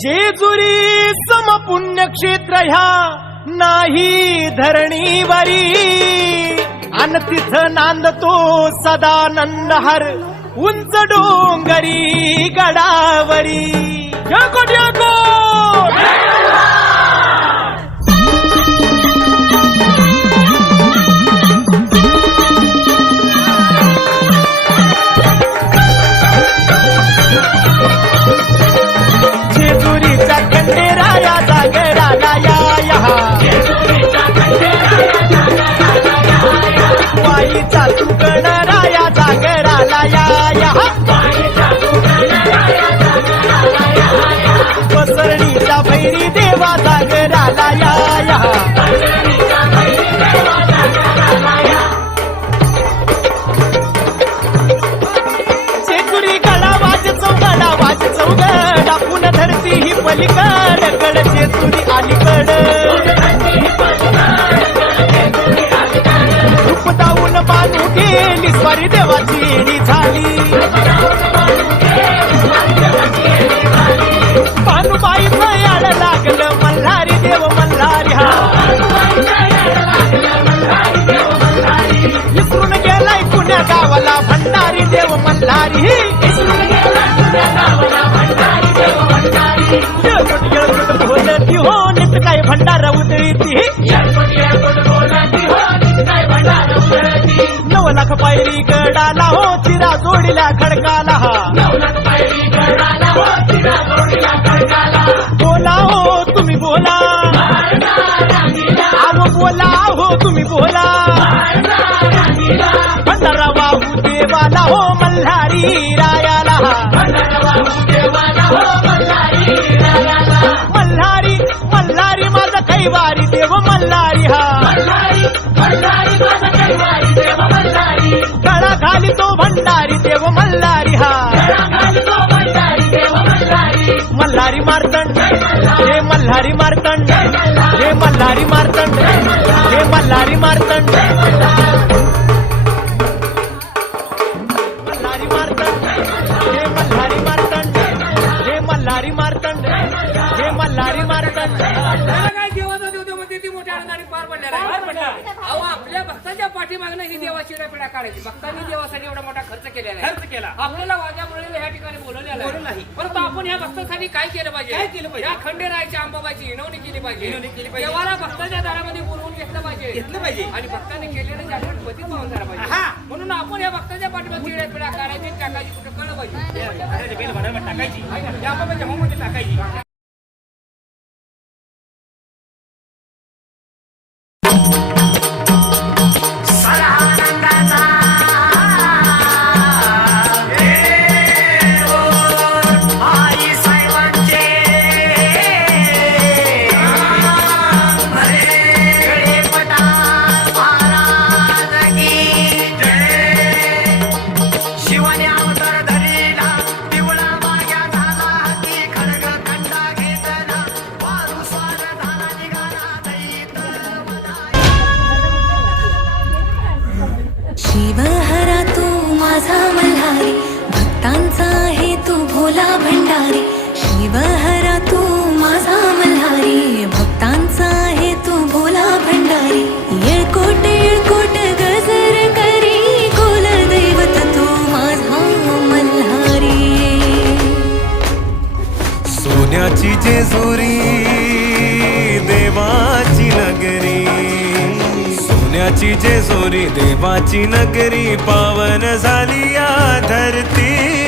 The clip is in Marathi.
जेजुरी समपुण्यक्षेत्र ह्या नाही धरणीवरी. अन तिथं नांदतो सदानंद हर उंच डोंगरी गडावरी. पसरणीचा भैरी देवा जागराला या शेकुरी गडा वाज चौगडा वाज चौगडा धरती ही पलीकड कड शेतुरी अलीकड. रूप गेली स्वारी देवाची भंडारी हो नित काय भंडारा उतरीती नऊ लाख पायरी गडाला हो चिरा जोडीला खडकाला बोला हो तुम्ही बोला. आहो बोला हो तुम्ही बोला. रायाला मल्हारी मल्हारी माझा कैवारी देव मल्हारी हा. गळा खाली तो भंडारी देव मल्हारी हा. मल्हारी मारतंड हे मल्हारी मारतंड हे मल्हारी मारतंड हे मल्हारी मारतंड. भक्ताच्या पाठीमागणं ही देवाची पिढा काढायची भक्तांनी देवासाठी एवढा मोठा खर्च केलेला आहे खर्च केला. आपल्याला वाजामुळे ह्या ठिकाणी बोलवलेलं बोलवलं आहे. परंतु आपण ह्या भक्तांसाठी काय केलं पाहिजे काय केलं पाहिजे? या खंडेरायच्या अंबाबाईची हिनवणी केली पाहिजे हिनवणी केली पाहिजे. देवाला भक्ताच्या दारामध्ये बोलवून घेतलं पाहिजे घेतलं पाहिजे. आणि भक्तांनी केलेलं जागरण पतीत पाहून झालं. पाहिजे म्हणून आपण या भक्ताच्या पाठीमागे चिड्या पिढा करायची टाकायची कुठं कळलं पाहिजे या बेल भाड्यावर टाकायची या बाबाच्या होमध्ये टाकायची शिवाने माझा मल्हारी भक्तांचा आहे तू भोला भंडारी. शिवहरा तू माझा मल्हारी भक्तांचा आहे तू भोला भंडारी. येळकोट येळकोट गजर करी कोल दैवत तू माझा मल्हारी. सोन्याची जेजुरी देवाची नगरी सोन्याची जेजोरी देवाची नगरी पावन झाली या धरती.